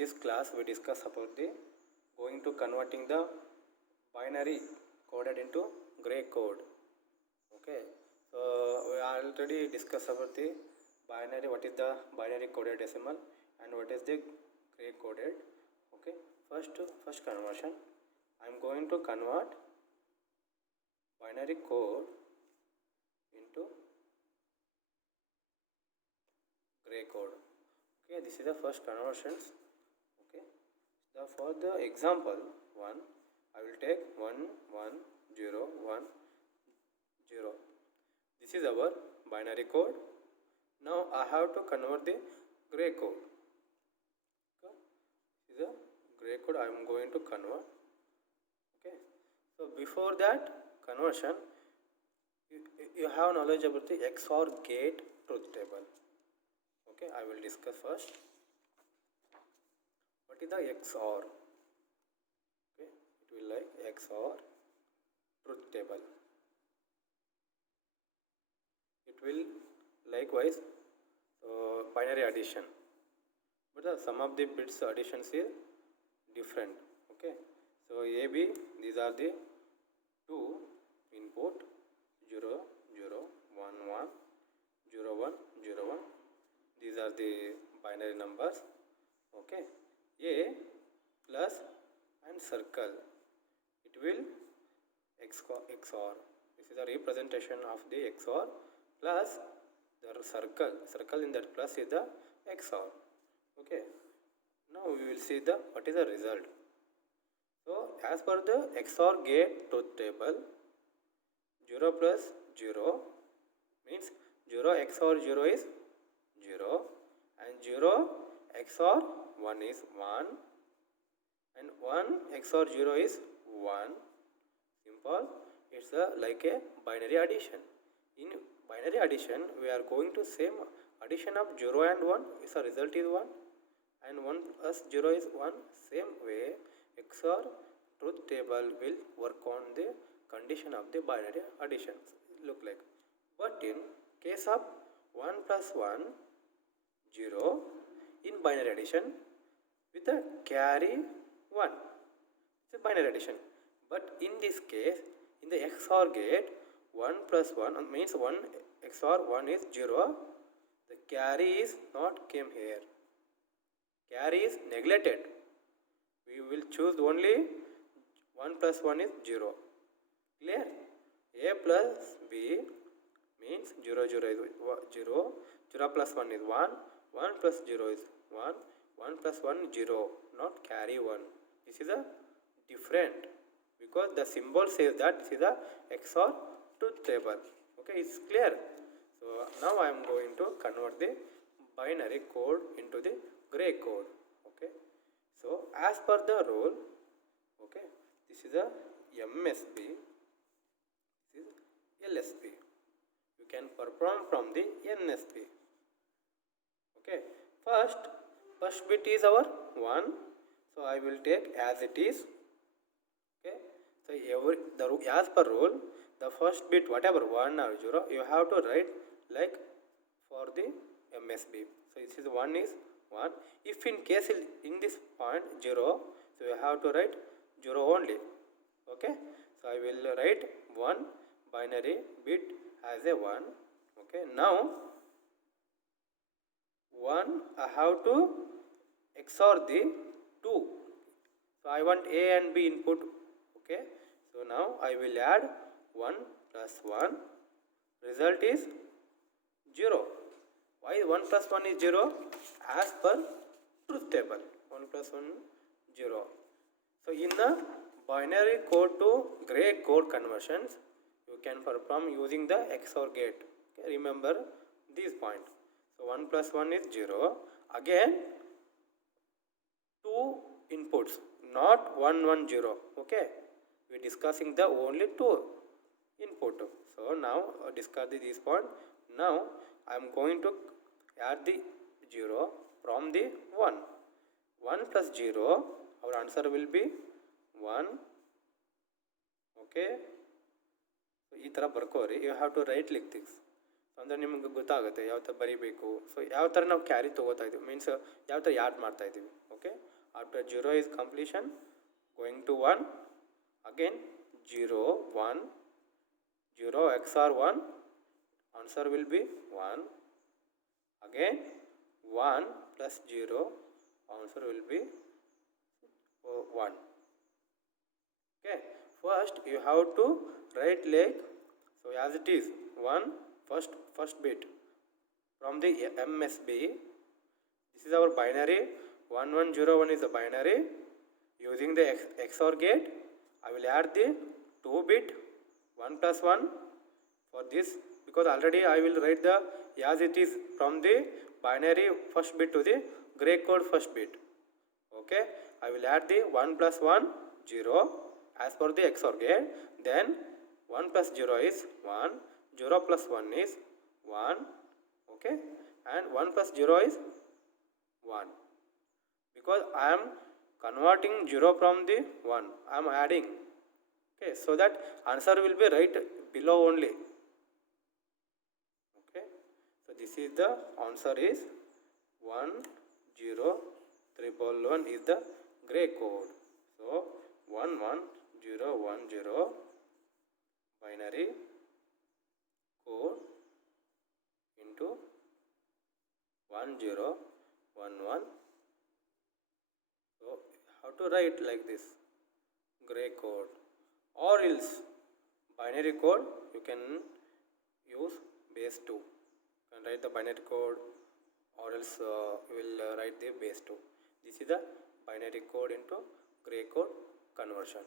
this class we discuss about the going to converting the binary coded into gray code. Okay, so we already discussed about the binary, what is the binary coded decimal and what is the gray coded. Okay, first conversion, I am going to convert binary code into gray code. Okay, this is the first conversions. Okay, for the example 1, I will take 1 1 0 1 0. This is our binary code. Now I have to convert the gray code. Okay, this is the gray code I am going to convert. Okay, so before that conversion, you have knowledge about the XOR gate truth table. Okay, I will discuss first. What is the XOR? Okay, it will like XOR truth table. It will likewise binary addition, but the sum of the bits additions is different. Okay, so AB, these are the two input 0 0 1 1 0 1 0 1. These are the binary numbers. Okay, A plus and circle, it will XOR. This is a representation of the XOR plus the circle in that plus is the XOR. Okay, now we will see the what is the result. So as per the XOR gate truth table, 0 plus 0 means 0 XOR 0 is 0 and 0 XOR 1 is 1 and 1 XOR 0 is 1. Simple, it's like a binary addition. In binary addition, we are going to same addition of 0 and 1, so result is 1 and 1 plus 0 is 1. Same way XOR truth table will work on the condition of the binary additions look like. But in case of 1 plus 1 0 in binary addition with a carry 1, it's a binary addition. But in this case, in the XOR gate, 1 plus 1 means 1 XOR 1 is 0. The carry is not came here. Carry is neglected. We will choose only 1 plus 1 is 0. Clear? A plus B means 0 0 is 0. 0 plus 1 is 1. 1 plus 0 is 1. 1 plus 1 0. Not carry 1. This is a different, because the symbol says that this is a XOR truth table. Okay, it's clear. So now I am going to convert the binary code into the gray code. Okay, so as per the rule, okay, this is a MSB, this is LSB. You can perform from the NSB. Okay, first bit is our 1, so I will take as it is. Okay, so as per rule, the first bit whatever 1 or 0 you have to write like for the MSB. So this is 1 is 1. If in case in this point 0, so you have to write 0 only. Okay, so I will write 1 binary bit as a 1. Okay, now 1 I have to XOR the 2. So I want A and B input. Okay, so now I will add 1 plus 1. Result is 0. Why 1 plus 1 is 0? As per truth table, 1 plus 1 0. So in the binary code to gray code conversions, you can perform using the XOR gate. Okay, remember this point. So 1 plus 1 is 0. Again 2 inputs, not 1 1 0. Okay, we are discussing the only 2 input. So now discuss this point. Now I am going to add the 0 from the 1. 1 plus 0, our answer will be 1. Okay, so ಈ ಥರ ಬರ್ಕೋರಿ. You have to write like this. ಅಂದರೆ ನಿಮ್ಗೆ ಗೊತ್ತಾಗುತ್ತೆ ಯಾವ ಥರ ಬರೀಬೇಕು. So ಯಾವ ಥರ ನಾವು ಕ್ಯಾರಿ ತೊಗೋತಾ ಇದ್ದೀವಿ, ಮೀನ್ಸ್ ಯಾವ ಥರ ಯಾಡ್ ಮಾಡ್ತಾ ಇದ್ದೀವಿ. Okay, After 0 is completion, going to 1, again 0 1 0 XOR 1, answer will be 1. Again 1 plus 0, answer will be 1. Okay, first you have to write like so as it is 1 first bit from the MSB. This is our binary. 1101 is the binary. Using the XOR gate, I will add the 2 bit 1 plus 1 for this, because already I will write the as it is from the binary first bit to the gray code first bit. Okay, I will add the 1 plus 1 0 as per the XOR gate. Then 1 plus 0 is 1, 0 plus 1 is 1. Okay, and 1 plus 0 is 1, because I am converting 0 from the 1, I am adding. Okay, so that answer will be right below only. Okay, so this is the answer is 10311 is the gray code. So 11010 binary code into 1011. So how to write like this, gray code, or else binary code you can use base 2. You can write the binary code, or else you will write the base 2. This is the binary code into gray code conversion.